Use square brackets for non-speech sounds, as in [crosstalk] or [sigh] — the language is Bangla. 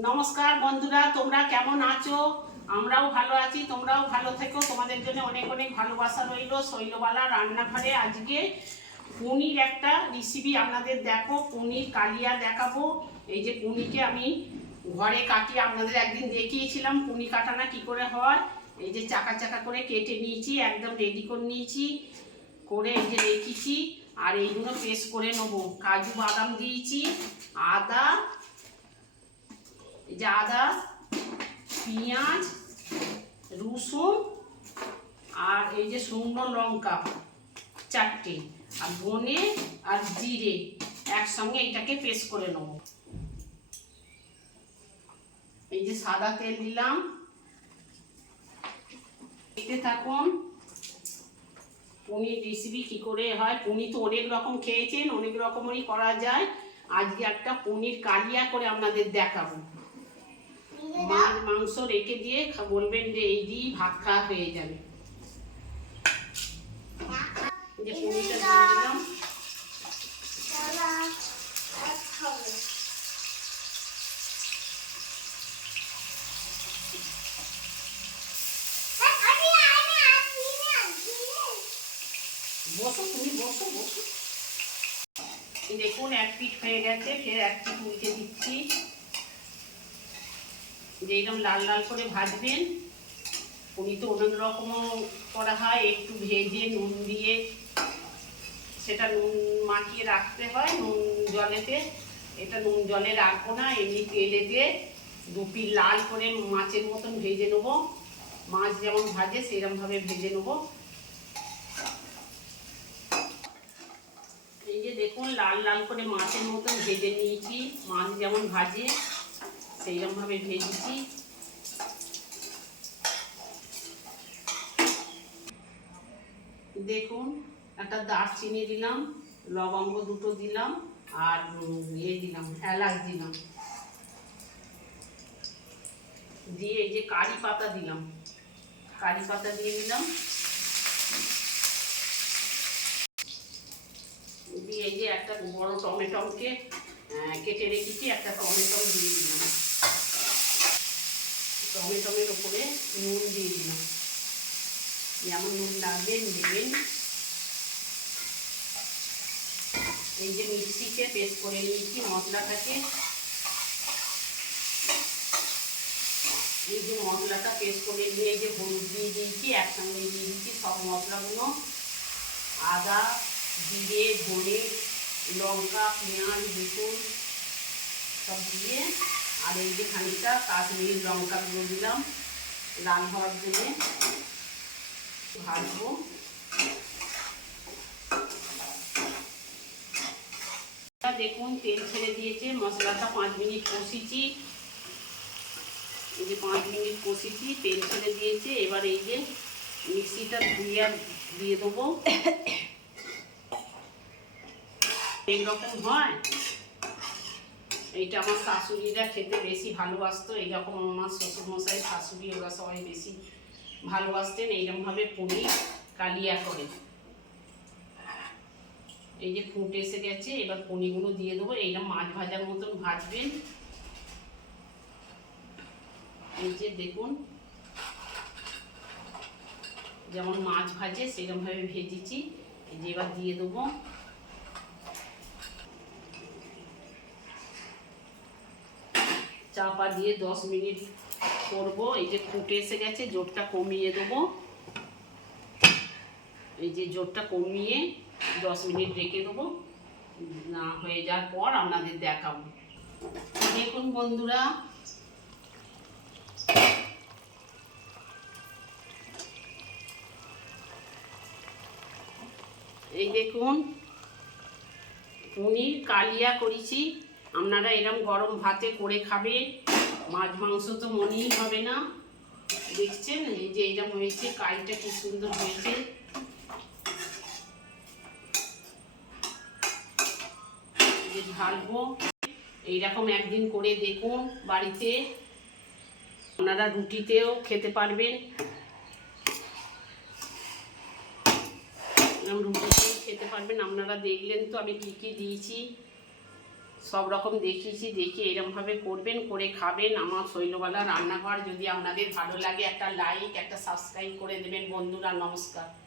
নমস্কার বন্ধুরা, তোমরা কেমন আছো? আমরাও ভালো আছি, তোমরাও ভালো থেকো। তোমাদের জন্য অনেক অনেক ভালোবাসা রইল শৈলবালা রান্নাঘরে আজকে। পনির একটা রেসিপি আপনাদের দেখো, পনির কালিয়া দেখাবো। এই যে পনিরকে আমি ঘরে কাটিয়ে আপনাদের একদিন দেখিয়েছিলাম, পনির কাটানা কি করে হয়। এই যে চাকা চাকা করে কেটে নিয়েছি, একদম রেডি করে নিয়েছি, করে এই যে রেখেছি। আর এইগুলো পেস্ট করে নেব। কাজু বাদাম দিয়েছি, আদা এই যে আদা পেঁয়াজ, রসুন আর এই যে শুকনো লঙ্কা, চারটে। আর ধনে আর জিরে একসঙ্গে এটাকে পেস্ট করে নেব। এই যে সাদা তেল দিলাম। দেখতে থাকুন, পনির রেসিপি কী করে হয়। পনির তো অনেক রকম খেয়েছেন, অনেক রকমেরই করা যায়। আজকে একটা পনির কালিয়া করে আপনাদের দেখাবো। মাছ মাংস রেখে দিয়ে বলবেন যে এই দিয়েই ভাত খাওয়া হয়ে যাবে। দেখুন, এক পিঠ হয়ে গেছে, ফের এক পিঠ উল্টে দিচ্ছি। যে এরকম লাল লাল করে ভাজবেন, উনি তো অনেক রকমও করা হয়, একটু ভেজে নুন দিয়ে সেটা নুন মাখিয়ে রাখতে হয়, নুন জলেতে। এটা নুন জলে রাখব না, এমনি তেলে দিয়ে দুপি লাল করে মাছের মতন ভেজে নেব। মাছ যেমন ভাজে সেরকমভাবে ভেজে নেব। এই যে দেখুন, লাল লাল করে মাছের মতন ভেজে নিয়েছি, মাছ যেমন ভাজে। সেইরকমভাবে ভেজেছি। দেখুন, একটা দারচিনি দিলাম, লবঙ্গ দুটো দিলাম, আর ইয়ে দিলাম, এলাচ দিলাম। দিয়ে এই যে কারি পাতা দিলাম। কারি পাতা দিয়ে দিলাম। দিয়ে এই যে একটা বড় টমেটোকে কেটে রেখেছি, একটা টমেটো দিয়ে দিলাম। টমেটোমের উপরে নুন দিয়ে দিলাম যেমন নুন লাগবে নেবেন এই যে মিক্সিতে পেস্ট করে নিয়েছি মশলাটাকে এই যে মশলাটা পেস্ট করে নিয়ে এই যে হলুদ দিয়ে দিয়েছি একসঙ্গে দিয়ে দিচ্ছি সব মশলাগুলো আদা জিরে ধনে লঙ্কা পেঁয়াজ রসুন সব দিয়ে আর এই যে খানিকটা কাশ্মীরি লঙ্কাগুলো দিলাম লাল হওয়ার জন্য। ভাজবো। দেখুন তেল ছেড়ে দিয়েছে মশলাটা পাঁচ মিনিট কষিছি এই যে পাঁচ মিনিট কষিছি তেল ছেড়ে দিয়েছে। এবার এই যে মিক্সিটা ধুয়ে দিয়ে দেবো। [coughs] এইরকম হয়? এইটা আমার শাশুড়িরা খেতে বেশি ভালোবাসতো, এইরকম আমার শ্বশুরমশাই শাশুড়ি ওরা সবাই বেশি ভালোবাসতেন, এইরকমভাবে পনির কালিয়া করে। এই যে ফুটে এসে গেছে, এবার পনিরগুলো দিয়ে দেবো এইরকম মাছ ভাজার মতন ভাজবেন। এই যে দেখুন, যেমন মাছ ভাজে, সেরকমভাবে ভেজেছি, এই যে এবার দিয়ে দেবো। চাপা দিয়ে দশ মিনিট করব। এই যে ফুটে এসে গেছে, জোরটা কমিয়ে দেবো। এই যে জোরটা কমিয়ে দশ মিনিট রেখে দেবো। না হয়ে যাওয়ার পর আপনাদের দেখাবো। দেখুন বন্ধুরা, এই দেখুন, পনির কালিয়া করেছি। আপনারা এরম গরম ভাতে করে খাবে মাছ মাংস তো মনেই হবে না। দেখছেন? এই যে এরকম হয়েছে, কালিটা কি সুন্দর হয়েছে। ঢালবো। এইরকম একদিন করে দেখুন বাড়িতে। আপনারা রুটিতেও খেতে পারবেন। রুটিতেও খেতে পারবেন। আপনারা দেখলেন তো আমি কী কী দিয়েছি। সব রকম দেখিয়েছি, দেখে এরমভাবে করবেন, করে খাবেন। আমার শৈলবালা রান্নাঘর যদি আপনাদের ভালো লাগে, একটা লাইক একটা সাবস্ক্রাইব করে দেবেন। বন্ধুরা, নমস্কার।